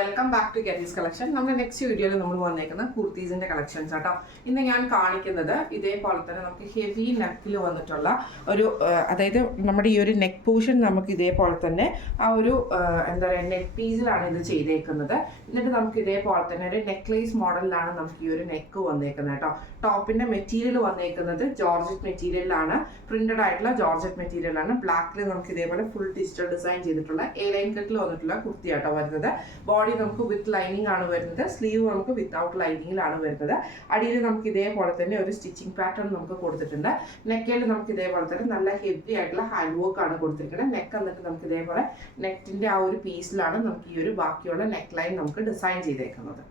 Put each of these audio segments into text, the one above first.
Welcome back to ഗെറ്റീസ് collection. നമ്മുടെ next വീഡിയോയിൽ നമ്മൾ വന്നേക്കുന്ന കുർത്തീസിന്റെ കളക്ഷൻസ് ആട്ടോ. ഇന്ന് ഞാൻ കാണിക്കുന്നത് ഇതേപോലെ തന്നെ നമുക്ക് ഹെവി നെക്കിൽ വന്നിട്ടുള്ള ഒരു അതായത് നമ്മുടെ ഈ ഒരു നെക്ക് പോർഷൻ നമുക്ക് ഇതേപോലെ തന്നെ ആ ഒരു എന്താ പറയുക നെക്ക് പീസിലാണ് ഇത് ചെയ്തേക്കുന്നത്. എന്നിട്ട് നമുക്ക് ഇതേപോലെ തന്നെ ഒരു നെക്ലേസ് മോഡലിലാണ് നമുക്ക് ഈ ഒരു നെക്ക് വന്നേക്കുന്നത് കേട്ടോ. ടോപ്പിന്റെ മെറ്റീരിയൽ വന്നേക്കുന്നത് ജോർജറ്റ് മെറ്റീരിയലാണ്, പ്രിന്റഡ് ആയിട്ടുള്ള ജോർജറ്റ് മെറ്റീരിയലാണ്. ബ്ലാക്കിൽ നമുക്ക് ഇതേപോലെ ഫുൾ ഡിജിറ്റൽ ഡിസൈൻ ചെയ്തിട്ടുള്ള ലൈൻ കട്ടിൽ വന്നിട്ടുള്ള കുർത്തി ആട്ടോ വരുന്നത്. ബോഡി നമുക്ക് വിത്ത് ലൈനിങ് ആണ് വരുന്നത്, സ്ലീവ് നമുക്ക് വിത്തൗട്ട് ലൈനിങ്ങിലാണ് വരുന്നത്. അടിയിൽ നമുക്ക് ഇതേപോലെ തന്നെ ഒരു സ്റ്റിച്ചിങ് പാറ്റേൺ നമുക്ക് കൊടുത്തിട്ടുണ്ട്. നെക്കിൽ നമുക്ക് ഇതേപോലെ തന്നെ നല്ല ഹെവി ആയിട്ടുള്ള ഹാൻഡ് വർക്ക് ആണ് കൊടുത്തിരിക്കുന്നത്. നെക്ക് എന്നിട്ട് നമുക്ക് ഇതേപോലെ നെക്കിന്റെ ആ ഒരു പീസിലാണ് നമുക്ക് ഈ ഒരു ബാക്കിയുള്ള നെക്ക് ലൈൻ നമുക്ക് ഡിസൈൻ ചെയ്തേക്കുന്നത്.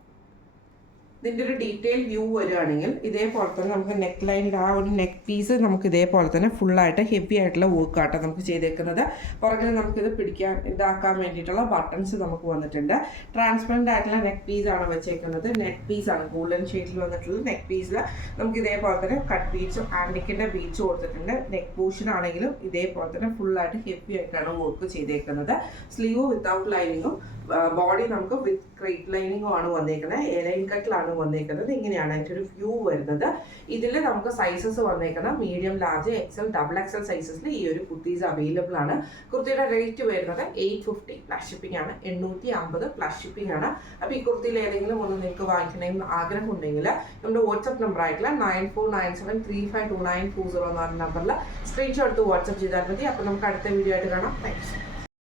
ഇതിൻ്റെ ഒരു ഡീറ്റെയിൽ വ്യൂ വരികയാണെങ്കിൽ ഇതേപോലെ തന്നെ നമുക്ക് നെക്ക് ലൈനിൻ്റെ ആ ഒരു നെക്ക് പീസ് നമുക്ക് ഇതേപോലെ തന്നെ ഫുള്ളായിട്ട് ഹെവി ആയിട്ടുള്ള വർക്കാട്ടോ നമുക്ക് ചെയ്തേക്കുന്നത്. പുറകിൽ നമുക്കിത് പിടിക്കാൻ ഇതാക്കാൻ വേണ്ടിയിട്ടുള്ള ബട്ടൺസ് നമുക്ക് വന്നിട്ടുണ്ട്. ട്രാൻസ്പെറൻ്റ് ആയിട്ടുള്ള നെക്ക് പീസാണ് വെച്ചേക്കുന്നത്. നെക്ക് പീസാണ് ഗോൾഡൻ ഷെയ്ഡിൽ വന്നിട്ടുള്ള നെക്ക് പീസിൽ നമുക്ക് ഇതേപോലെ തന്നെ കട്ട് ബീഡ്സും ആൻറ്റിക്കിൻ്റെ ബീഡ്സും കൊടുത്തിട്ടുണ്ട്. നെക്ക് പോർഷൻ ആണെങ്കിലും ഇതേപോലെ തന്നെ ഫുള്ളായിട്ട് ഹെവി ആയിട്ടാണ് വർക്ക് ചെയ്തേക്കുന്നത്. സ്ലീവ് വിത്തൗട്ട് ലൈനിങ്ങും ബോഡി നമുക്ക് വിത്ത് ക്രേറ്റ് ലൈനിങ്ങും ആണ് വന്നേക്കുന്നത്. ലൈൻ കട്ടിലാണ് വന്നേക്കുന്നത്. ഇങ്ങനെയാണ് അതിൻ്റെ ഒരു വ്യൂ വരുന്നത്. ഇതിൽ നമുക്ക് സൈസസ് വന്നേക്കുന്നത് medium, large, XL, double XL സൈസസിൽ ഈ ഒരു കുർത്തീസ് അവൈലബിൾ ആണ്. കുർത്തിയുടെ റേറ്റ് വരുന്നത് 850 പ്ലസ് ഷിപ്പിംഗ് ആണ്, 850 പ്ലസ് ഷിപ്പിംഗ് ആണ്. അപ്പോൾ ഈ കുർത്തിയിൽ ഏതെങ്കിലും ഒന്ന് നിങ്ങൾക്ക് വാങ്ങിക്കണമെന്ന് ആഗ്രഹം ഉണ്ടെങ്കിൽ നമ്മുടെ വാട്സ്ആപ്പ് നമ്പർ ആയിട്ടുള്ള 9497352940 എന്ന നമ്പറിൽ സ്ക്രീൻഷോട്ട് എടുത്ത് വാട്സ്ആപ്പ് ചെയ്താൽ മതി. അപ്പോൾ നമുക്ക് അടുത്ത വീഡിയോ ആയിട്ട് കാണാം. താങ്ക്സ്.